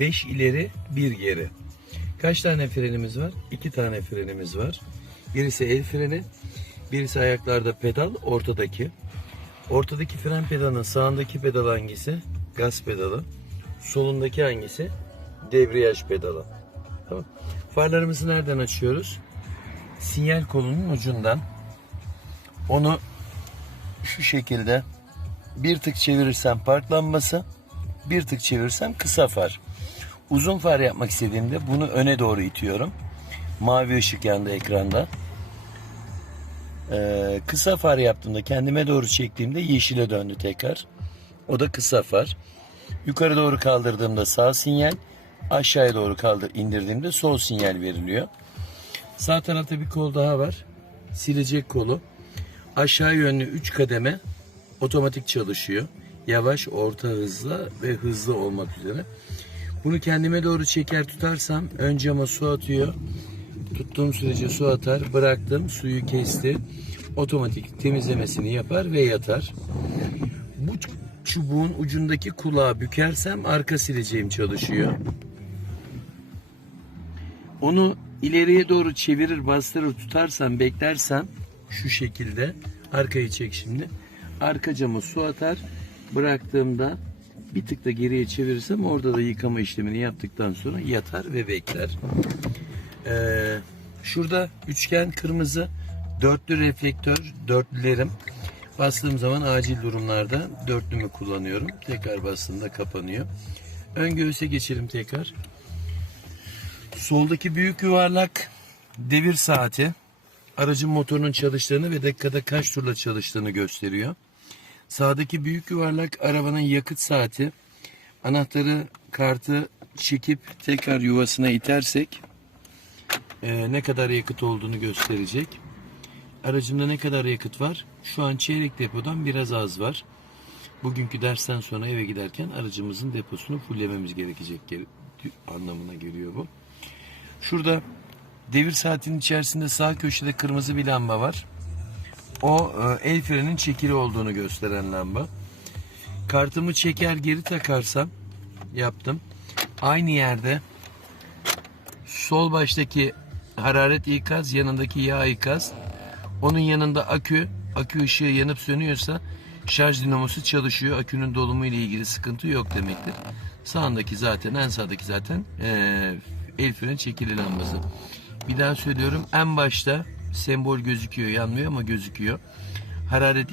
5 ileri, 1 geri. Kaç tane frenimiz var? 2 tane frenimiz var. Birisi el freni, birisi ayaklarda pedal, ortadaki. Ortadaki fren pedalının sağındaki pedal hangisi? Gaz pedalı. Solundaki hangisi? Debriyaj pedalı. Tamam. Farlarımızı nereden açıyoruz? Sinyal kolunun ucundan. Onu şu şekilde bir tık çevirirsem park lambası, bir tık çevirirsem kısa far. Uzun far yapmak istediğimde bunu öne doğru itiyorum. Mavi ışık yandı ekranda. Ee, kısa far yaptığımda kendime doğru çektiğimde yeşile döndü tekrar. O da kısa far. Yukarı doğru kaldırdığımda sağ sinyal, aşağıya doğru kaldır indirdiğimde sol sinyal veriliyor. Sağ tarafta bir kol daha var. Silecek kolu. Aşağı yönlü 3 kademe otomatik çalışıyor. Yavaş, orta hızla ve hızlı olmak üzere. Bunu kendime doğru çeker tutarsam ön cama su atıyor. Tuttuğum sürece su atar. Bıraktım suyu kesti. Otomatik temizlemesini yapar ve yatar. Bu çubuğun ucundaki kulağı bükersem arka sileceğim çalışıyor. Onu ileriye doğru çevirir, bastırır, tutarsam, beklersem şu şekilde arkayı çek şimdi. Arka cama su atar. Bıraktığımda bir tık da geriye çevirirsem orada da yıkama işlemini yaptıktan sonra yatar ve bekler. Ee, şurada üçgen kırmızı dörtlü reflektör, dörtlülerim. Bastığım zaman acil durumlarda dörtlümü kullanıyorum. Tekrar bastığımda kapanıyor. Ön göğüse geçelim tekrar. Soldaki büyük yuvarlak devir saati aracın motorunun çalıştığını ve dakikada kaç turla çalıştığını gösteriyor. Sağdaki büyük yuvarlak arabanın yakıt saati. Anahtarı kartı çekip tekrar yuvasına itersek e, ne kadar yakıt olduğunu gösterecek. Aracımda ne kadar yakıt var? Şu an çeyrek depodan biraz az var. Bugünkü dersten sonra eve giderken aracımızın deposunu fullememiz gerekecek anlamına geliyor bu. Şurada devir saatinin içerisinde sağ köşede kırmızı bir lamba var. O e, el frenin çekili olduğunu gösteren lamba. Kartımı çeker geri takarsam yaptım. Aynı yerde sol baştaki hararet ikaz, yanındaki yağ ikaz. Onun yanında akü, akü ışığı yanıp sönüyorsa şarj dinamosu çalışıyor. Akünün dolumu ile ilgili sıkıntı yok demektir. Sağındaki zaten, en sağdaki zaten eee el freni çekili lambası. Bir daha söylüyorum. En başta sembol gözüküyor, yanmıyor ama gözüküyor. Hararet